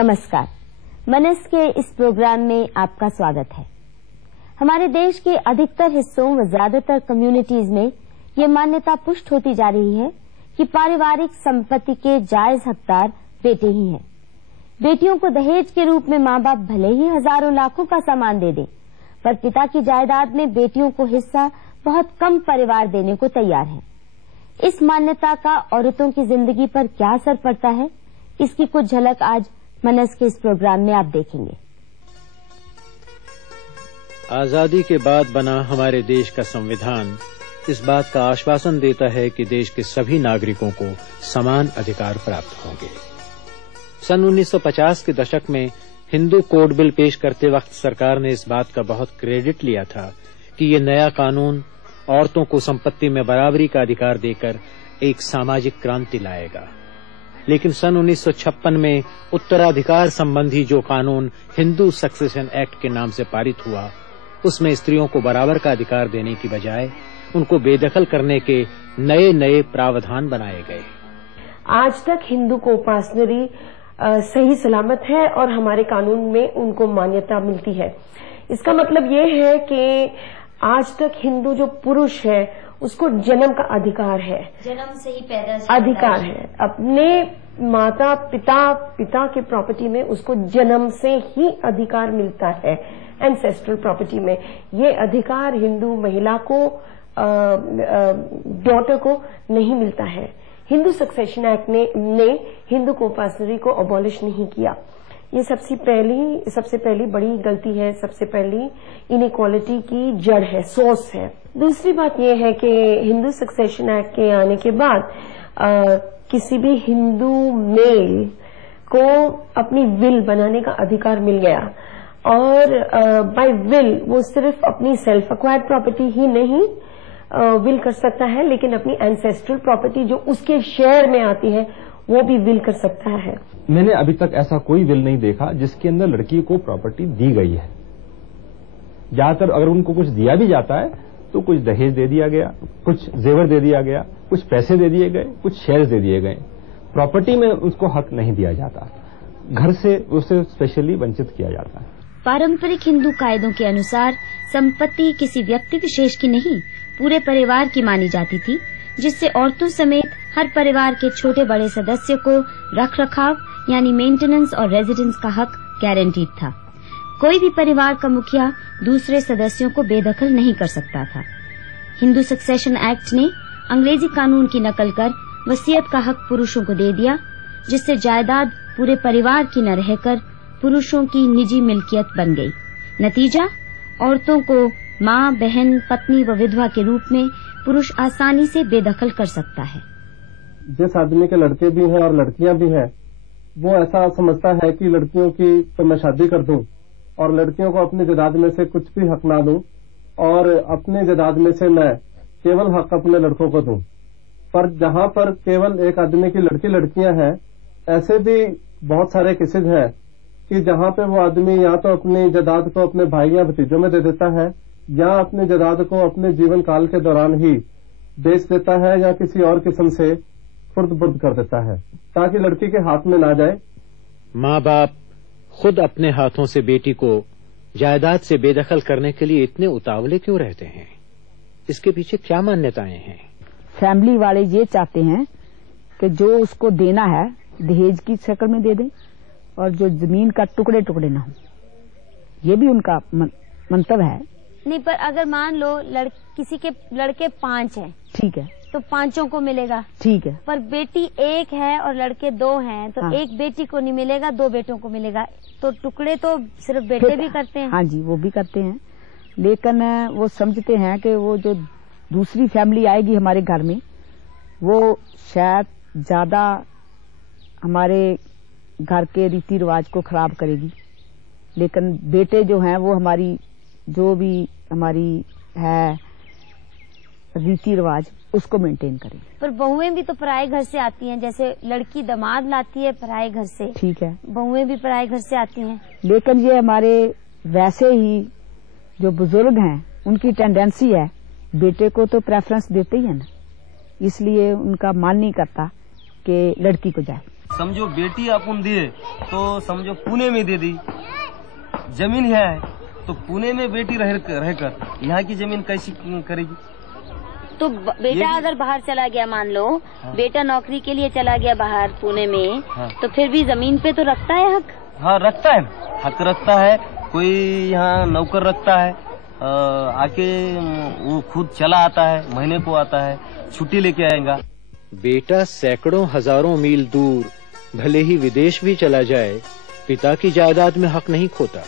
नमस्कार। मनस के इस प्रोग्राम में आपका स्वागत है। हमारे देश के अधिकतर हिस्सों व ज्यादातर कम्युनिटीज में ये मान्यता पुष्ट होती जा रही है कि पारिवारिक संपत्ति के जायज हकदार बेटे ही हैं। बेटियों को दहेज के रूप में माँ बाप भले ही हजारों लाखों का सामान दे दें, पर पिता की जायदाद में बेटियों को हिस्सा बहुत कम परिवार देने को तैयार है। इस मान्यता का औरतों की जिंदगी पर क्या असर पड़ता है, इसकी कुछ झलक आज मनस के इस प्रोग्राम में आप देखेंगे। आजादी के बाद बना हमारे देश का संविधान इस बात का आश्वासन देता है कि देश के सभी नागरिकों को समान अधिकार प्राप्त होंगे। सन 1950 के दशक में हिंदू कोड बिल पेश करते वक्त सरकार ने इस बात का बहुत क्रेडिट लिया था कि ये नया कानून औरतों को संपत्ति में बराबरी का अधिकार देकर एक सामाजिक क्रांति लाएगा। लेकिन सन 1956 में उत्तराधिकार संबंधी जो कानून हिंदू सक्सेशन एक्ट के नाम से पारित हुआ, उसमें स्त्रियों को बराबर का अधिकार देने की बजाय उनको बेदखल करने के नए नए प्रावधान बनाए गए। आज तक हिंदू को उपासनरी सही सलामत है और हमारे कानून में उनको मान्यता मिलती है। इसका मतलब ये है कि आज तक हिंदू जो पुरुष है उसको जन्म का अधिकार है, जन्म से ही पैदा अधिकार है अपने माता पिता के प्रॉपर्टी में, उसको जन्म से ही अधिकार मिलता है। एंसेस्ट्रल प्रॉपर्टी में ये अधिकार हिंदू महिला को डॉटर को नहीं मिलता है। हिंदू सक्सेशन एक्ट ने हिंदू को उपासनरी को अबॉलिश नहीं किया। ये सबसे पहली बड़ी गलती है, सबसे पहली इनइक्वालिटी की जड़ है, सोर्स है। दूसरी बात यह है कि हिंदू सक्सेशन एक्ट के आने के बाद किसी भी हिंदू मेल को अपनी विल बनाने का अधिकार मिल गया और बाय विल वो सिर्फ अपनी सेल्फ एक्वायर्ड प्रॉपर्टी ही नहीं विल कर सकता है, लेकिन अपनी एंसेस्ट्रल प्रॉपर्टी जो उसके शेयर में आती है वो भी विल कर सकता है। मैंने अभी तक ऐसा कोई विल नहीं देखा जिसके अंदर लड़की को प्रॉपर्टी दी गई है। ज्यादातर अगर उनको कुछ दिया भी जाता है तो कुछ दहेज दे दिया गया, कुछ जेवर दे दिया गया, कुछ पैसे दे दिए गए, कुछ शेयर दे दिए गए। प्रॉपर्टी में उसको हक नहीं दिया जाता, घर से उसे स्पेशली वंचित किया जाता है। पारंपरिक हिंदू कायदों के अनुसार संपत्ति किसी व्यक्ति विशेष की नहीं, पूरे परिवार की मानी जाती थी, जिससे औरतों समेत हर परिवार के छोटे बड़े सदस्य को रख रखाव यानी मेंटेनेंस और रेजिडेंस का हक गारंटीड था। कोई भी परिवार का मुखिया दूसरे सदस्यों को बेदखल नहीं कर सकता था। हिंदू सक्सेशन एक्ट ने अंग्रेजी कानून की नकल कर वसीयत का हक पुरुषों को दे दिया, जिससे जायदाद पूरे परिवार की न रहकर पुरुषों की निजी मिल्कियत बन गई। नतीजा, औरतों को माँ, बहन, पत्नी व विधवा के रूप में पुरुष आसानी से बेदखल कर सकता है। जिस आदमी के लड़के भी हैं और लड़कियां भी हैं, वो ऐसा समझता है कि लड़कियों की तो मैं शादी कर दूं और लड़कियों को अपनी जायदाद में से कुछ भी हक ना दूं और अपनी जायदाद में से मैं केवल हक अपने लड़कों को दूं। पर जहां पर केवल एक आदमी की लड़कियां हैं, ऐसे भी बहुत सारे केसेज हैं कि जहां पे वो आदमी या तो अपनी जायदाद को अपने भाई या भतीजों में दे देता है या अपनी जायदाद को अपने जीवन काल के दौरान ही बेच देता है या किसी और किस्म से खुर्द-बुर्द कर देता है ताकि लड़की के हाथ में ना जाए। माँ बाप खुद अपने हाथों से बेटी को जायदाद से बेदखल करने के लिए इतने उतावले क्यों रहते हैं? इसके पीछे क्या मान्यताएं हैं? फैमिली वाले ये चाहते हैं कि जो उसको देना है दहेज की शक्ल में दे दें और जो जमीन का टुकड़े टुकड़े ना हो। ये भी उनका मंतव्य है। नहीं, पर अगर मान लो किसी के लड़के 5 हैं, ठीक है, तो 5 को मिलेगा, ठीक है। पर बेटी 1 है और लड़के 2 हैं, तो एक बेटी को नहीं मिलेगा, 2 बेटों को मिलेगा। तो टुकड़े तो सिर्फ बेटे भी करते हैं। हाँ जी, वो भी करते हैं, लेकिन वो समझते हैं कि वो जो दूसरी फैमिली आएगी हमारे घर में, वो शायद ज्यादा हमारे घर के रीति रिवाज को खराब करेगी। लेकिन बेटे जो हैं वो हमारी जो भी हमारी है रीति रिवाज उसको मेंटेन करें। पर बहुएं भी तो पराये घर से आती हैं, जैसे लड़की दामाद लाती है पराये घर से, ठीक है, बहुएं भी पराये घर से आती हैं। लेकिन ये हमारे वैसे ही जो बुजुर्ग हैं उनकी टेंडेंसी है बेटे को तो प्रेफरेंस देते ही है ना, इसलिए उनका मन नहीं करता कि लड़की को जाए। समझो बेटी अपन दिए तो समझो पुणे में दे दी, जमीन है तो पुणे में बेटी रहकर यहाँ की जमीन कैसी करेगी? तो बेटा अगर बाहर चला गया, मान लो हाँ। बेटा नौकरी के लिए चला गया बाहर पुणे में, हाँ। तो फिर भी जमीन पे तो रखता है हक? हाँ रखता है, हक रखता है। कोई यहाँ नौकर रखता है, आके वो खुद चला आता है, महीने को आता है, छुट्टी लेके आएगा। बेटा सैकड़ों हजारों मील दूर भले ही विदेश भी चला जाए, पिता की जायदाद में हक नहीं खोता।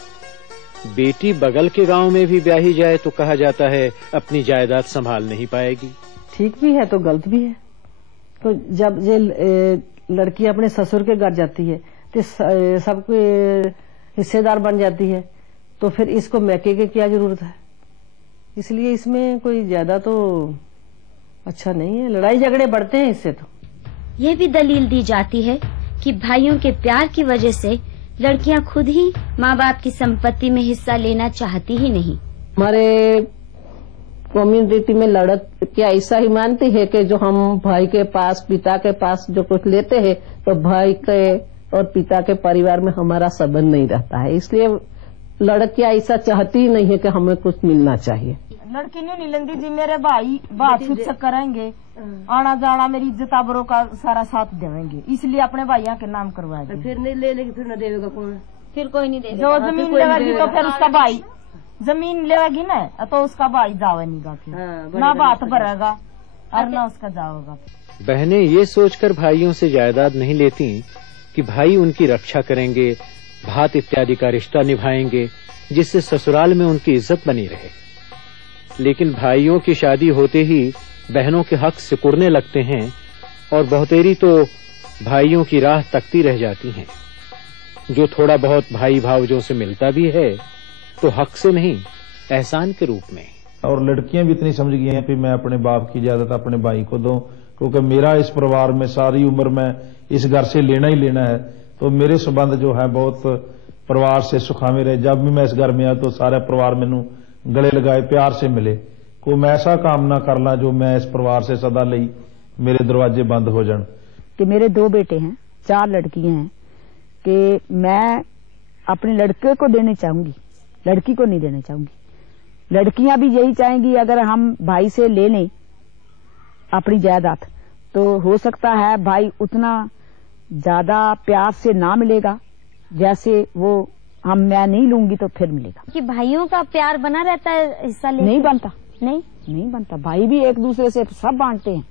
बेटी बगल के गांव में भी ब्याही जाए तो कहा जाता है अपनी जायदाद संभाल नहीं पाएगी। ठीक भी है तो गलत भी है। तो जब ये लड़की अपने ससुर के घर जाती है तो सबके हिस्सेदार बन जाती है, तो फिर इसको मैके की क्या जरूरत है? इसलिए इसमें कोई ज्यादा तो अच्छा नहीं है, लड़ाई झगड़े बढ़ते हैं इससे। तो ये भी दलील दी जाती है कि भाइयों के प्यार की वजह से लड़कियां खुद ही माँ बाप की संपत्ति में हिस्सा लेना चाहती ही नहीं। हमारे कम्युनिटी में लड़कियां ऐसा ही मानती है कि जो हम भाई के पास, पिता के पास जो कुछ लेते हैं तो भाई के और पिता के परिवार में हमारा संबंध नहीं रहता है, इसलिए लड़कियां ऐसा चाहती ही नहीं है कि हमें कुछ मिलना चाहिए। लड़की नहीं लेंदी जी, मेरे भाई बात फिक्स करेंगे, आना जाना मेरी इज्जत आबरों का सारा साथ देंगे, इसलिए अपने भाइयों के नाम करवाएंगे। फिर नहीं ले लेगी, फिर न देगा कौन? फिर कोई नहीं देगा। जो जमीन लेगी तो फिर उसका भाई, जमीन लेगी ना तो उसका भाई जावे नहीं, ना बात भरेगा और ना उसका जाओगा। बहनें ये सोचकर भाइयों से जायदाद नहीं लेती कि भाई उनकी रक्षा करेंगे, भात इत्यादि का रिश्ता निभाएंगे, जिससे ससुराल में उनकी इज्जत बनी रहे। लेकिन भाइयों की शादी होते ही बहनों के हक सिकुड़ने लगते हैं और बहुतेरी तो भाइयों की राह तकती रह जाती हैं। जो थोड़ा बहुत भाई भावजों से मिलता भी है तो हक से नहीं, एहसान के रूप में। और लड़कियां भी इतनी समझ गई हैं कि मैं अपने बाप की इजाजत अपने भाई को दूं, क्योंकि मेरा इस परिवार में सारी उम्र में इस घर से लेना ही लेना है, तो मेरे संबंध जो है बहुत परिवार से सुखावे रहे। जब भी मैं इस घर में आया तो सारा परिवार मैनू गले लगाए प्यार से मिले। को मैं ऐसा काम ना करना जो मैं इस परिवार से सदा लई मेरे दरवाजे बंद हो जान। कि मेरे 2 बेटे हैं, 4 लड़कियां हैं, कि मैं अपने लड़के को देने चाहूंगी, लड़की को नहीं देना चाहूंगी। लड़कियां भी यही चाहेंगी, अगर हम भाई से ले लें अपनी जायदाद तो हो सकता है भाई उतना ज्यादा प्यार से ना मिलेगा जैसे वो मैं नहीं लूंगी तो फिर मिलेगा। कि भाइयों का प्यार बना रहता है हिस्सा ले? नहीं बनता, नहीं बनता। भाई भी एक दूसरे से सब बांटते हैं।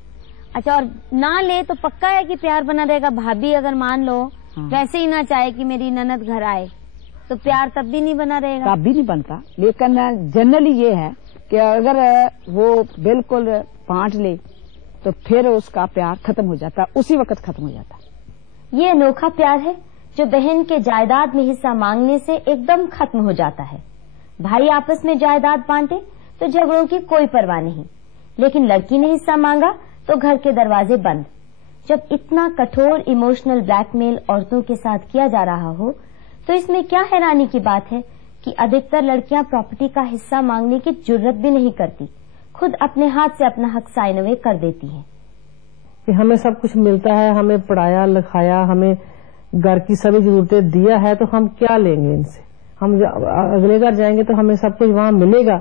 अच्छा, और ना ले तो पक्का है कि प्यार बना रहेगा? भाभी अगर मान लो वैसे ही ना चाहे कि मेरी ननद घर आए तो प्यार तब भी नहीं बना रहेगा? तब भी नहीं बनता। लेकिन जनरली ये है कि अगर वो बिल्कुल बांट ले तो फिर उसका प्यार खत्म हो जाता, उसी वक्त खत्म हो जाता। ये अनोखा प्यार है जो बहन के जायदाद में हिस्सा मांगने से एकदम खत्म हो जाता है। भाई आपस में जायदाद बांटे तो झगड़ों की कोई परवाह नहीं, लेकिन लड़की ने हिस्सा मांगा तो घर के दरवाजे बंद। जब इतना कठोर इमोशनल ब्लैकमेल औरतों के साथ किया जा रहा हो तो इसमें क्या हैरानी की बात है कि अधिकतर लड़कियां प्रॉपर्टी का हिस्सा मांगने की जुर्रत भी नहीं करती, खुद अपने हाथ से अपना हक साइन अवे कर देती हैं। कि हमें सब कुछ मिलता है, हमें पढ़ाया लिखाया, हमें घर की सभी जरूरतें दिया है, तो हम क्या लेंगे इनसे? हम अगले घर जाएंगे तो हमें सब कुछ वहाँ मिलेगा,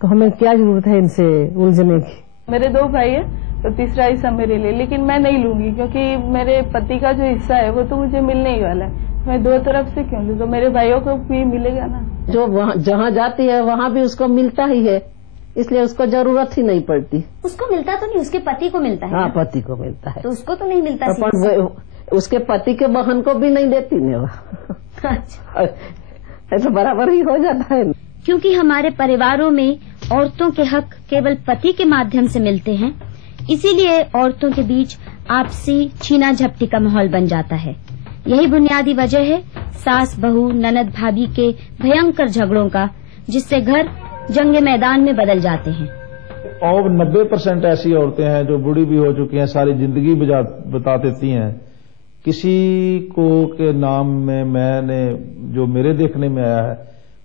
तो हमें क्या जरूरत है इनसे उलझने की? मेरे 2 भाई है तो तीसरा हिस्सा मेरे लिए, लेकिन मैं नहीं लूंगी क्योंकि मेरे पति का जो हिस्सा है वो तो मुझे मिलने ही वाला है। मैं 2 तरफ से क्यों लूं? तो मेरे भाइयों को भी मिलेगा ना। जो जहाँ जाती है वहाँ भी उसको मिलता ही है, इसलिए उसको जरूरत ही नहीं पड़ती। उसको मिलता तो नहीं, उसके पति को मिलता है। हाँ, पति को मिलता है, तो उसको तो नहीं मिलता। तो उसके पति के बहन को भी नहीं देती ने। अच्छा, ऐसा बराबर ही हो जाता है। क्योंकि हमारे परिवारों में औरतों के हक केवल पति के माध्यम से मिलते हैं, इसीलिए औरतों के बीच आपसी छीना झपटी का माहौल बन जाता है। यही बुनियादी वजह है सास बहू ननद भाभी के भयंकर झगड़ों का, जिससे घर जंगे मैदान में बदल जाते हैं। और 90% ऐसी औरतें हैं जो बूढ़ी भी हो चुकी हैं, सारी जिंदगी बता देती हैं किसी को के नाम में, मैंने जो मेरे देखने में आया है,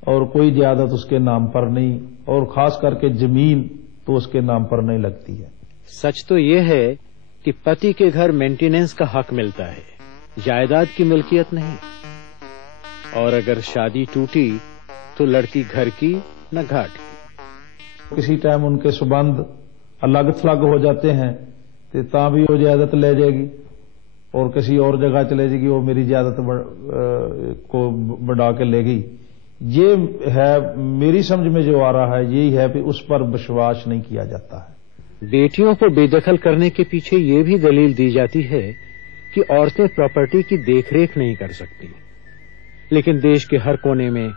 और कोई जायदाद उसके नाम पर नहीं, और खास करके जमीन तो उसके नाम पर नहीं लगती है। सच तो ये है कि पति के घर मेंटेनेंस का हक मिलता है, जायदाद की मिल्कियत नहीं। और अगर शादी टूटी तो लड़की घर की न घाट की। किसी टाइम उनके संबंध अलग थलग हो जाते हैं तो ता भी वो जायदाद ले जाएगी और किसी और जगह चले जाएगी, वो मेरी जायदाद को बढ़ा के ले गई। ये है मेरी समझ में जो आ रहा है, यही है कि उस पर विश्वास नहीं किया जाता है। बेटियों को बेदखल करने के पीछे ये भी दलील दी जाती है कि औरतें प्रॉपर्टी की देखरेख नहीं कर सकती। लेकिन देश के हर कोने में,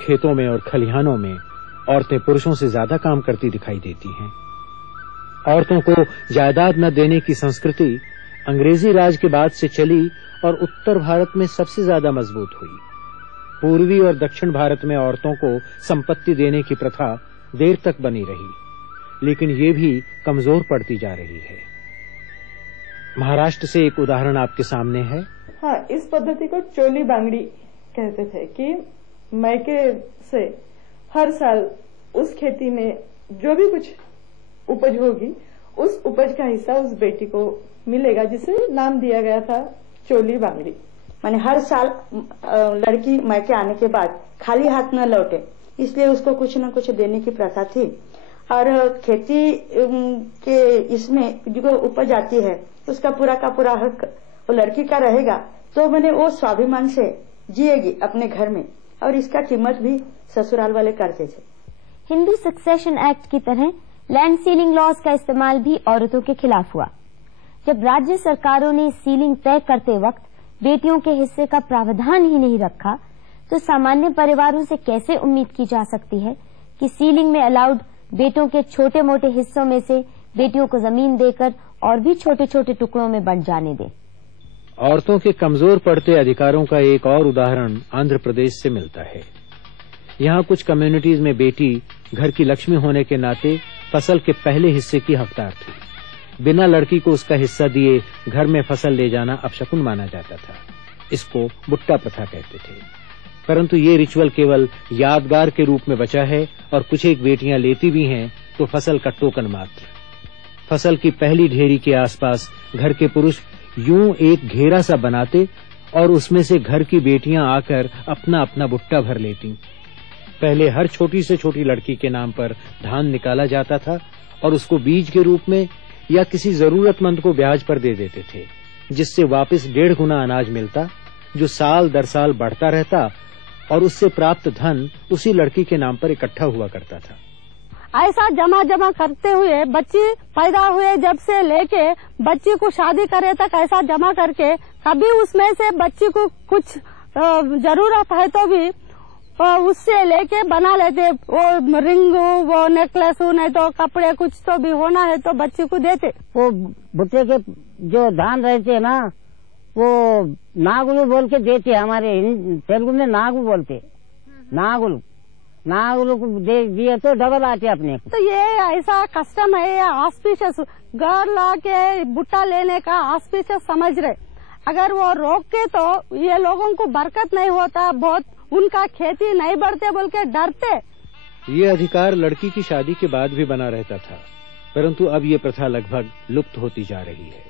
खेतों में और खलिहानों में औरतें पुरुषों से ज्यादा काम करती दिखाई देती हैं। औरतों को जायदाद न देने की संस्कृति अंग्रेजी राज के बाद से चली और उत्तर भारत में सबसे ज्यादा मजबूत हुई। पूर्वी और दक्षिण भारत में औरतों को संपत्ति देने की प्रथा देर तक बनी रही, लेकिन ये भी कमजोर पड़ती जा रही है। महाराष्ट्र से एक उदाहरण आपके सामने है। हाँ, इस पद्धति को चोली बांगड़ी कहते थे कि मायके से हर साल उस खेती में जो भी कुछ उपज होगी, उस उपज का हिस्सा उस बेटी को मिलेगा, जिसे नाम दिया गया था चोली बांगड़ी। माने हर साल लड़की मायके आने के बाद खाली हाथ न लौटे, इसलिए उसको कुछ न कुछ देने की प्रथा थी। और खेती के इसमें जो उपज आती है उसका पूरा का पूरा हक वो लड़की का रहेगा, तो मैंने वो स्वाभिमान से जिएगी अपने घर में, और इसका कीमत भी ससुराल वाले करते थे। हिंदू सक्सेशन एक्ट की तरह लैंड सीलिंग लॉज का इस्तेमाल भी औरतों के खिलाफ हुआ। जब राज्य सरकारों ने सीलिंग तय करते वक्त बेटियों के हिस्से का प्रावधान ही नहीं रखा, तो सामान्य परिवारों से कैसे उम्मीद की जा सकती है कि सीलिंग में अलाउड बेटों के छोटे मोटे हिस्सों में से बेटियों को जमीन देकर और भी छोटे छोटे टुकड़ों में बंट जाने दें। औरतों के कमजोर पड़ते अधिकारों का एक और उदाहरण आंध्र प्रदेश से मिलता है। यहाँ कुछ कम्युनिटीज में बेटी घर की लक्ष्मी होने के नाते फसल के पहले हिस्से की हकदार थी। बिना लड़की को उसका हिस्सा दिए घर में फसल ले जाना अपशकुन माना जाता था। इसको बुट्टा प्रथा कहते थे। परंतु ये रिचुअल केवल यादगार के रूप में बचा है और कुछ एक बेटियां लेती भी हैं तो फसल का टोकन मात्र। फसल की पहली ढेरी के आसपास घर के पुरुष यूं एक घेरा सा बनाते और उसमें से घर की बेटियां आकर अपना अपना बुट्टा भर लेती। पहले हर छोटी से छोटी लड़की के नाम पर धान निकाला जाता था और उसको बीज के रूप में या किसी जरूरतमंद को ब्याज पर दे देते थे, जिससे वापस 1.5 गुना अनाज मिलता, जो साल दर साल बढ़ता रहता और उससे प्राप्त धन उसी लड़की के नाम पर इकट्ठा हुआ करता था। ऐसा जमा जमा करते हुए बच्ची पैदा हुए जब से लेके बच्ची को शादी करे तक ऐसा जमा करके कभी उसमें से बच्ची को कुछ जरूरत है तो भी उससे लेके बना लेते, वो रिंग, वो नेकलेस, नहीं तो कपड़े कुछ तो भी होना है तो बच्ची को देते। वो बुट्टे के जो धान रहते हैं ना, वो नागुलू बोल के देते, हमारे तेलुगु में नागु बोलते, नागुलू को दे दिए तो डबल आते अपने। तो ये ऐसा कस्टम है, ऑस्पिशियस घर ला के बुट्टा लेने का ऑस्पिशियस समझ रहे। अगर वो रोक के तो ये लोगों को बरकत नहीं होता, बहुत उनका खेती नहीं बढ़ते बोल के डरते। ये अधिकार लड़की की शादी के बाद भी बना रहता था, परंतु अब ये प्रथा लगभग लुप्त होती जा रही है।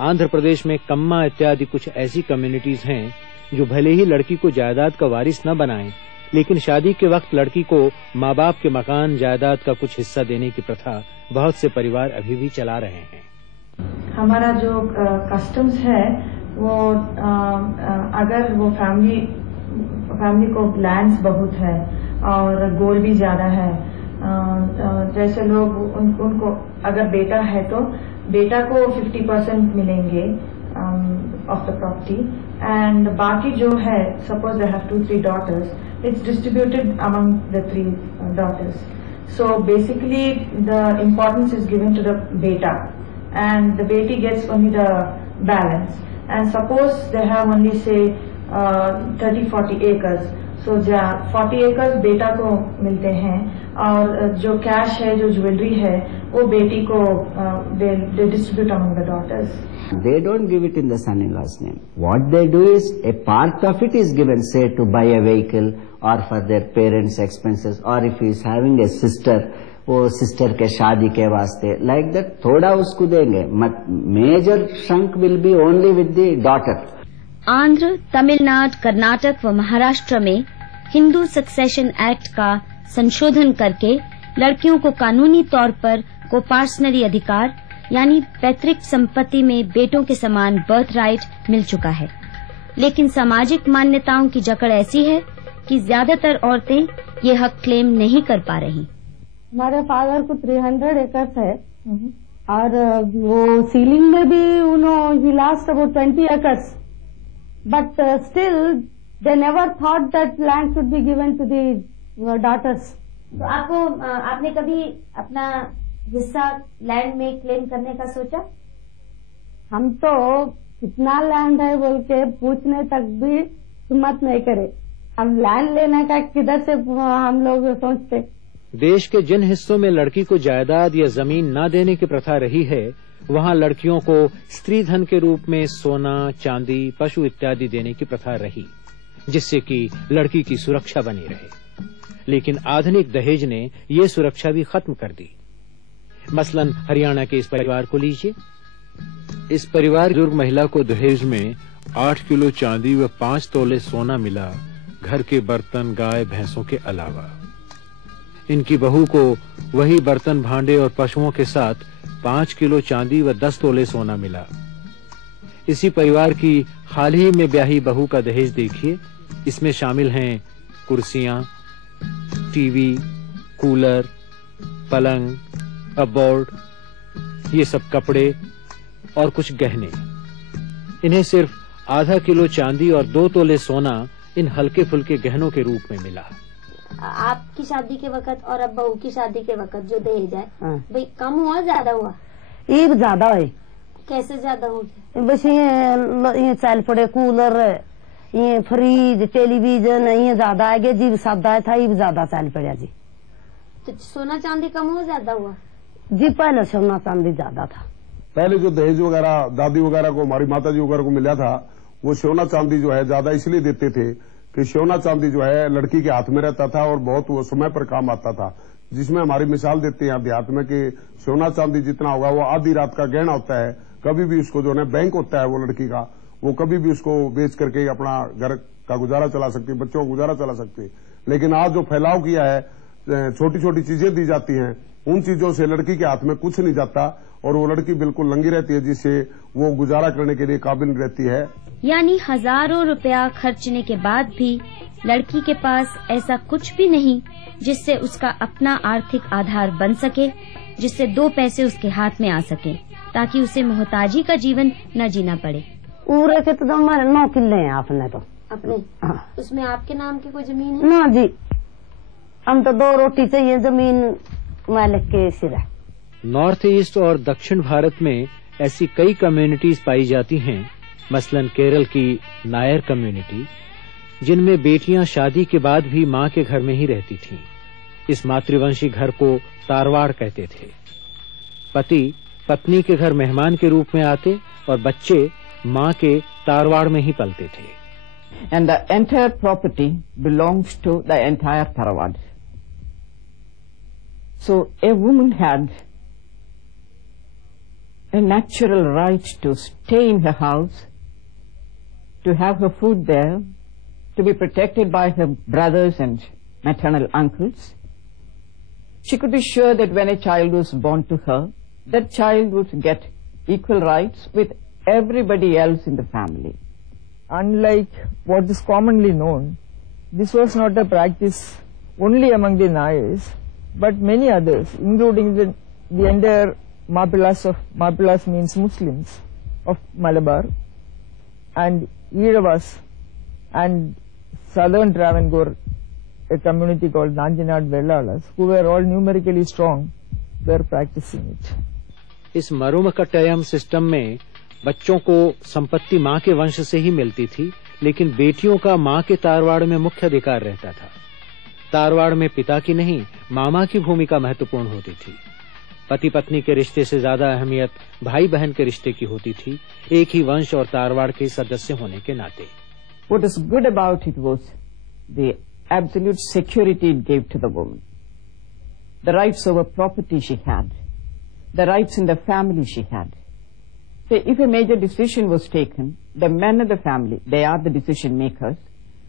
आंध्र प्रदेश में कम्मा इत्यादि कुछ ऐसी कम्युनिटीज हैं जो भले ही लड़की को जायदाद का वारिस न बनाएं, लेकिन शादी के वक्त लड़की को माँ बाप के मकान जायदाद का कुछ हिस्सा देने की प्रथा बहुत से परिवार अभी भी चला रहे हैं। हमारा जो कस्टम्स है वो अगर वो फैमिली को लैंड्स बहुत है और गोल भी ज्यादा है, जैसे लोग उनको अगर बेटा है तो बेटा को 50% मिलेंगे ऑफ द प्रॉपर्टी, एंड बाकी जो है suppose they have 2-3 daughters, it's distributed among the 3 daughters. So basically the importance is given to the beta and the beti gets only the balance. And suppose they have only say 30-40 acres, so 40 acres बेटा को मिलते हैं और जो cash है, जो jewellery है, वो बेटी को they distribute among the daughters. They don't give it in the son-in-law's name. What they do is a part of it is given, say, to buy a vehicle or for their parents' expenses, or if he is having a sister, वो sister के शादी के वास्ते, like that थोड़ा उसको देंगे. Major shrunk will be only with the daughter. Andhra, Tamil Nadu, Karnataka व महाराष्ट्र में हिंदू सक्सेशन एक्ट का संशोधन करके लड़कियों को कानूनी तौर पर कोपार्सनरी अधिकार यानी पैतृक संपत्ति में बेटों के समान बर्थ राइट मिल चुका है. लेकिन सामाजिक मान्यताओं की जकड़ ऐसी है कि ज्यादातर औरतें ये हक क्लेम नहीं कर पा रही. हमारे फादर को 300 एकर्स है और वो सीलिंग में भी he lost about 20 acres, but still they never thought that land should be given to the daughters. तो आपने कभी अपना हिस्सा लैंड में क्लेम करने का सोचा? हम तो कितना लैंड है बोल के पूछने तक भी हिम्मत नहीं करे. हम लैंड लेने का किधर से हम लोग सोचते. देश के जिन हिस्सों में लड़की को जायदाद या जमीन न देने की प्रथा रही है, वहां लड़कियों को स्त्री धन के रूप में सोना, चांदी, पशु इत्यादि देने की प्रथा रही, जिससे कि लड़की की सुरक्षा बनी रहे. लेकिन आधुनिक दहेज ने ये सुरक्षा भी खत्म कर दी. मसलन हरियाणा के इस परिवार को लीजिए. इस परिवार बुजुर्ग महिला को दहेज में 8 किलो चांदी व 5 तोले सोना मिला, घर के बर्तन, गाय भैंसों के अलावा. इनकी बहू को वही बर्तन, भांडे और पशुओं के साथ 5 किलो चांदी व 10 तोले सोना मिला. इसी परिवार की हाल ही में ब्याही बहू का दहेज देखिए. इसमें शामिल हैं कुर्सियां, टीवी, कूलर, पलंग, कपबोर्ड, ये सब कपड़े और कुछ गहने. इन्हें सिर्फ आधा किलो चांदी और 2 तोले सोना इन हल्के फुल्के गहनों के रूप में मिला. आपकी शादी के वक्त और अब बहू की शादी के वक्त जो दहेज है भाई कम हुआ ज्यादा हुआ? ये ज्यादा है. कैसे ज्यादा हो गया? बस ये चल पड़े कूलर, ये फ्रिज, टेलीविजन, ये ज्यादा आगे जी सादा था, ये ज्यादा चल पड़ा जी. तो सोना चांदी कम हुआ ज्यादा हुआ? जी पहले सोना चांदी ज्यादा था. पहले जो दहेज वगैरह दादी वगैरह को, हमारी माता जी वगैरह को मिला था, वो सोना चांदी जो है ज्यादा इसलिए देते थे कि सोना चांदी जो है लड़की के हाथ में रहता था और बहुत वो समय पर काम आता था. जिसमें हमारी मिसाल देते हैं अध्यात्म में कि सोना चांदी जितना होगा वो आधी रात का गहना होता है. कभी भी उसको जो है बैंक होता है वो लड़की का, वो कभी भी उसको बेच करके अपना घर का गुजारा चला सकती है, बच्चों का गुजारा चला सकती है. लेकिन आज जो फैलाव किया है, छोटी छोटी चीजें दी जाती हैं, उन चीजों से लड़की के हाथ में कुछ नहीं जाता और वो लड़की बिल्कुल नंगी रहती है, जिससे वो गुजारा करने के लिए काबिल रहती है. यानी हजारों रुपया खर्चने के बाद भी लड़की के पास ऐसा कुछ भी नहीं जिससे उसका अपना आर्थिक आधार बन सके, जिससे 2 पैसे उसके हाथ में आ सके, ताकि उसे मोहताजी का जीवन न जीना पड़े. पूरे के तो 9 किले हैं आपने तो अपने. उसमें आपके नाम की कोई जमीन है? ना जी, हम तो 2 रोटी चाहिए, जमीन मालिक के सिर है. नॉर्थ ईस्ट और दक्षिण भारत में ऐसी कई कम्युनिटीज पाई जाती हैं, मसलन केरल की नायर कम्युनिटी, जिनमें बेटियां शादी के बाद भी मां के घर में ही रहती थीं. इस मातृवंशी घर को तारवाड़ कहते थे. पति पत्नी के घर मेहमान के रूप में आते और बच्चे मां के तारवाड़ में ही पलते थे. And the entire property belongs to the entire Tharwad. So a woman had a natural right to stay in her house, to have her food there, to be protected by her brothers and maternal uncles. She could be sure that when a child was born to her, that child would get equal rights with everybody else in the family. Unlike what is commonly known, this was not a practice only among the Nayars, but many others, including the entire Mappilas means Muslims of Malabar, and Eravas, and southern Travancore, a community called Nanjanad Vellalas, who were all numerically strong, were practicing it. इस मरुमकट्टयम system में बच्चों को संपत्ति मां के वंश से ही मिलती थी, लेकिन बेटियों का मां के तारवाड़ में मुख्य अधिकार रहता था. तारवाड़ में पिता की नहीं, मामा की भूमिका महत्वपूर्ण होती थी. पति पत्नी के रिश्ते से ज्यादा अहमियत भाई बहन के रिश्ते की होती थी, एक ही वंश और तारवाड़ के सदस्य होने के नाते. What is good about it was the absolute security it gave to the woman. the rights over property she had, the rights in the family she had. So if a major decision was taken, the men of the family, they are the decision makers,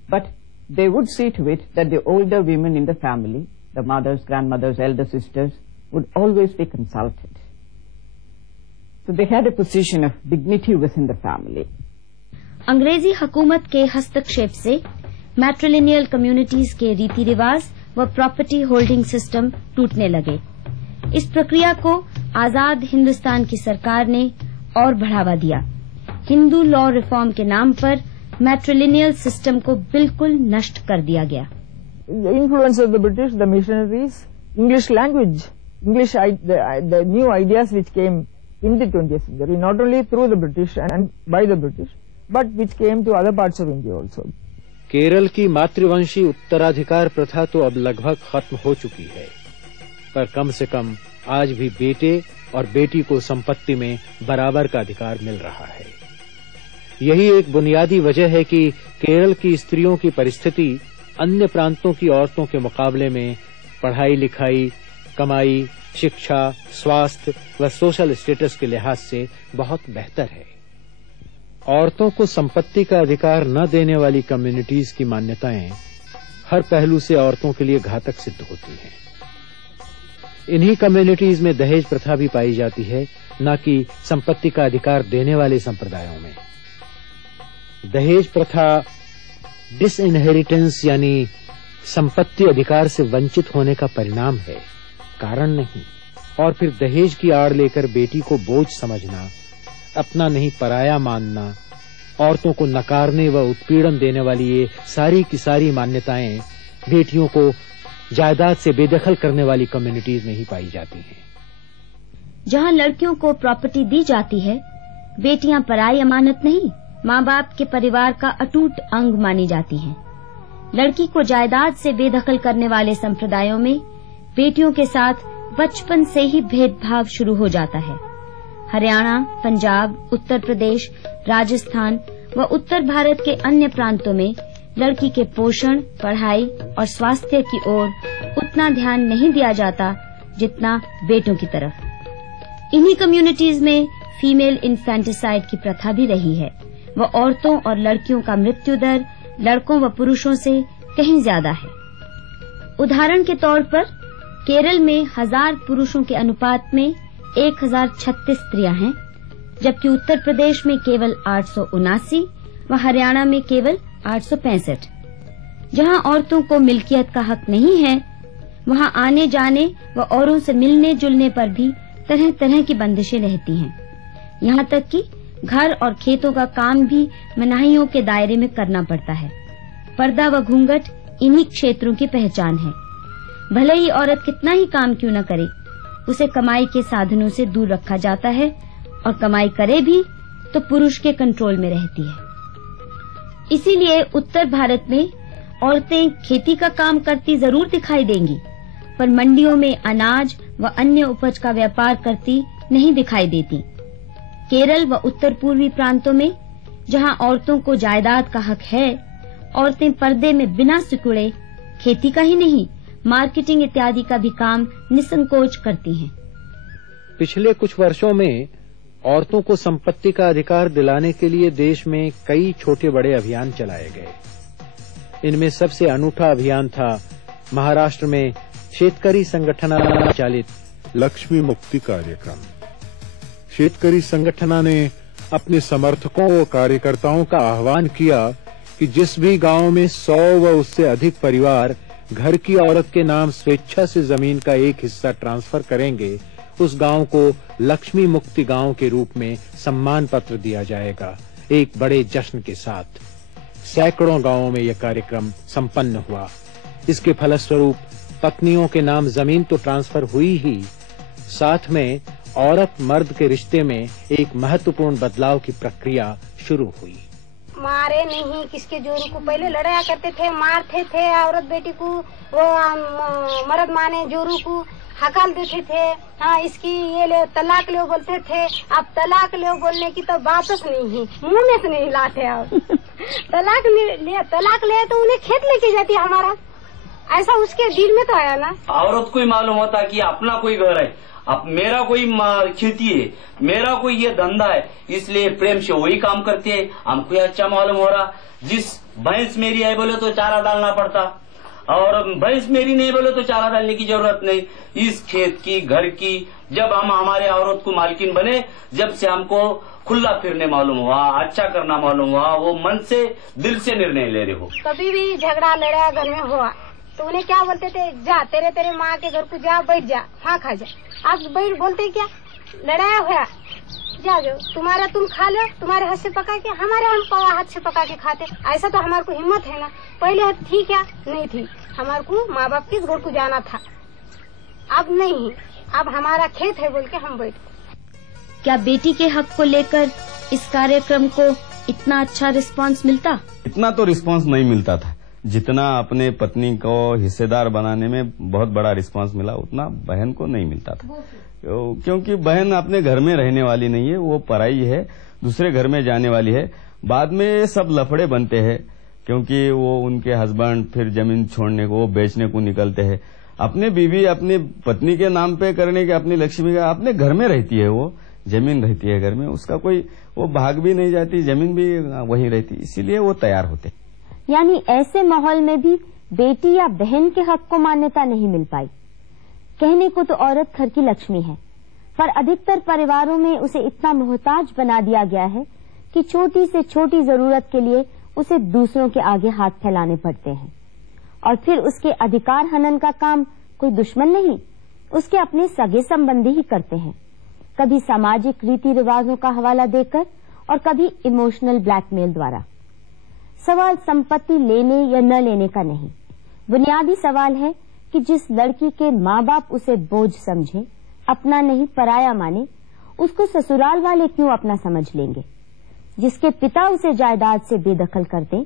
but they would see to it that the older women in the family, the mothers, grandmothers, elder sisters, would always be consulted. So they had a position of dignity within the family. अंग्रेजी हुकूमत के हस्तक्षेप से मैट्रिलिनियल communities के रीति रिवाज व property holding system टूटने लगे। इस प्रक्रिया को आजाद हिंदुस्तान की सरकार ने और बढ़ावा दिया। हिंदू लॉ रिफॉर्म के नाम पर मैट्रिलिनियल सिस्टम को बिल्कुल नष्ट कर दिया गया। The influence of the British, the missionaries, English language, the new ideas which came in the 20th century, not only through the British and by the British, but which came to other parts of India also. Kerala की मातृवंशी उत्तराधिकार प्रथा तो अब लगभग खत्म हो चुकी है, पर कम से कम आज भी बेटे और बेटी को संपत्ति में बराबर का अधिकार मिल रहा है। यही एक बुनियादी वजह है कि केरल की स्त्रियों की परिस्थिति अन्य प्रांतों की औरतों के मुकाबले में पढ़ाई लिखाई, कमाई, शिक्षा, स्वास्थ्य व सोशल स्टेटस के लिहाज से बहुत बेहतर है। औरतों को संपत्ति का अधिकार न देने वाली कम्युनिटीज की मान्यताएं हर पहलू से औरतों के लिए घातक सिद्ध होती हैं। इन्हीं कम्युनिटीज में दहेज प्रथा भी पाई जाती है, न कि संपत्ति का अधिकार देने वाले संप्रदायों में। दहेज प्रथा डिसइनहेरिटेंस यानी संपत्ति अधिकार से वंचित होने का परिणाम है, कारण नहीं। और फिर दहेज की आड़ लेकर बेटी को बोझ समझना, अपना नहीं पराया मानना, औरतों को नकारने व उत्पीड़न देने वाली ये सारी की सारी मान्यताएं बेटियों को जायदाद से बेदखल करने वाली कम्युनिटीज में ही पाई जाती हैं। जहां लड़कियों को प्रॉपर्टी दी जाती है, बेटियां पराई अमानत नहीं, माँ बाप के परिवार का अटूट अंग मानी जाती हैं। लड़की को जायदाद से बेदखल करने वाले संप्रदायों में बेटियों के साथ बचपन से ही भेदभाव शुरू हो जाता है। हरियाणा, पंजाब, उत्तर प्रदेश, राजस्थान व उत्तर भारत के अन्य प्रांतों में लड़की के पोषण, पढ़ाई और स्वास्थ्य की ओर उतना ध्यान नहीं दिया जाता जितना बेटों की तरफ। इन्हीं कम्युनिटीज में फीमेल इन्फेंटिसाइड की प्रथा भी रही है। वह औरतों और लड़कियों का मृत्यु दर लड़कों व पुरुषों से कहीं ज्यादा है। उदाहरण के तौर पर केरल में 1000 पुरुषों के अनुपात में 1036 स्त्रियां हैं, जबकि उत्तर प्रदेश में केवल 879 व हरियाणा में केवल 865। जहां औरतों को मिल्कियत का हक नहीं है, वहां आने जाने व औरों से मिलने जुलने पर भी तरह तरह की बंदिशें रहती हैं। यहाँ तक कि घर और खेतों का काम भी मनाहियों के दायरे में करना पड़ता है। पर्दा व घूंघट इन्हीं क्षेत्रों की पहचान है। भले ही औरत कितना ही काम क्यों न करे, उसे कमाई के साधनों से दूर रखा जाता है, और कमाई करे भी तो पुरुष के कंट्रोल में रहती है। इसीलिए उत्तर भारत में औरतें खेती का काम करती जरूर दिखाई देंगी, पर मंडियों में अनाज व अन्य उपज का व्यापार करती नहीं दिखाई देती। केरल व उत्तर पूर्वी प्रांतों में जहां औरतों को जायदाद का हक है, औरतें पर्दे में बिना सिकुड़े खेती का ही नहीं, मार्केटिंग इत्यादि का भी काम निसंकोच करती हैं। पिछले कुछ वर्षों में औरतों को संपत्ति का अधिकार दिलाने के लिए देश में कई छोटे बड़े अभियान चलाए गए। इनमें सबसे अनूठा अभियान था महाराष्ट्र में शेतकरी संगठना चालित लक्ष्मी मुक्ति कार्यक्रम। शेतकरी संगठना ने अपने समर्थकों व कार्यकर्ताओं का आह्वान किया कि जिस भी गांव में 100 व उससे अधिक परिवार घर की औरत के नाम स्वेच्छा से जमीन का एक हिस्सा ट्रांसफर करेंगे, उस गांव को लक्ष्मी मुक्ति गांव के रूप में सम्मान पत्र दिया जाएगा, एक बड़े जश्न के साथ। सैकड़ों गांवों में यह कार्यक्रम संपन्न हुआ। इसके फलस्वरूप पत्नियों के नाम जमीन तो ट्रांसफर हुई ही, साथ में औरत मर्द के रिश्ते में एक महत्वपूर्ण बदलाव की प्रक्रिया शुरू हुई। मारे नहीं, किसके जोरू को पहले लड़ाया करते थे, मारते थे औरत बेटी को, वो मर्द माने जोरू को हकाल देते थे। हाँ, इसकी ये ले तलाक ले बोलते थे। अब तलाक ले बोलने की तो बात नहीं है, मुंह में से नहीं लाते। अब तलाक ले तो उन्हें खेत लेके जाती है हमारा। ऐसा उसके दिल में तो आया ना। औरत को ही मालूम होता कि अपना कोई घर है, अब मेरा कोई खेती है, मेरा कोई ये धंधा है, इसलिए प्रेम से वही काम करती है। हमको अच्छा मालूम हो रहा, जिस भैंस मेरी है बोले तो चारा डालना पड़ता, और भैंस मेरी नहीं बोले तो चारा डालने की जरूरत नहीं। इस खेत की, घर की, जब हम हमारे औरत को मालकिन बने, जब से हमको खुला फिरने मालूम हुआ, अच्छा करना मालूम हुआ, वो मन से दिल से निर्णय ले रहे हो। कभी भी झगड़ा लड़ा घर में हुआ तो उन्हें क्या बोलते थे, जा तेरे माँ के घर को जा, बैठ जा, हाँ खा जा। आप बैठ बोलते क्या, लड़ाया हुआ जा जो तुम्हारा तुम खा लो, तुम्हारे हाथ से पका के, हमारे हम हाथ से पका के खाते। ऐसा तो हमारे को हिम्मत है ना, पहले थी क्या नहीं थी, हमारे को माँ बाप के घर को जाना था, अब नहीं, अब हमारा खेत है बोल के हम बैठ। क्या बेटी के हक को लेकर इस कार्यक्रम को इतना अच्छा रिस्पांस मिलता? इतना तो रिस्पांस नहीं मिलता था जितना अपने पत्नी को हिस्सेदार बनाने में बहुत बड़ा रिस्पांस मिला, उतना बहन को नहीं मिलता था। क्योंकि बहन अपने घर में रहने वाली नहीं है, वो पराई है, दूसरे घर में जाने वाली है। बाद में सब लफड़े बनते हैं, क्योंकि वो उनके हस्बैंड फिर जमीन छोड़ने को, वो बेचने को निकलते हैं। अपने बीवी अपनी पत्नी के नाम पे करने के, अपनी लक्ष्मी का अपने घर में रहती है, वो जमीन रहती है घर में, उसका कोई वो भाग भी नहीं जाती, जमीन भी वहीं रहती, इसीलिए वो तैयार होते। यानी ऐसे माहौल में भी बेटी या बहन के हक को मान्यता नहीं मिल पाई। कहने को तो औरत घर की लक्ष्मी है, पर अधिकतर परिवारों में उसे इतना मोहताज बना दिया गया है कि छोटी से छोटी जरूरत के लिए उसे दूसरों के आगे हाथ फैलाने पड़ते हैं। और फिर उसके अधिकार हनन का काम कोई दुश्मन नहीं, उसके अपने सगे संबंधी ही करते हैं, कभी सामाजिक रीति रिवाजों का हवाला देकर और कभी इमोशनल ब्लैकमेल द्वारा। सवाल संपत्ति लेने या न लेने का नहीं, बुनियादी सवाल है कि जिस लड़की के माँ बाप उसे बोझ समझे, अपना नहीं पराया माने, उसको ससुराल वाले क्यों अपना समझ लेंगे? जिसके पिता उसे जायदाद से बेदखल कर दें,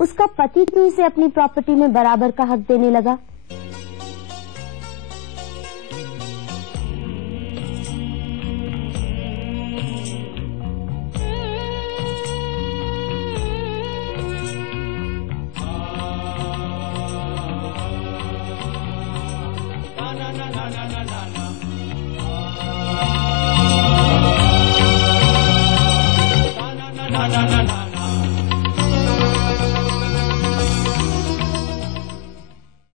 उसका पति क्यों उसे अपनी प्रॉपर्टी में बराबर का हक देने लगा? na na na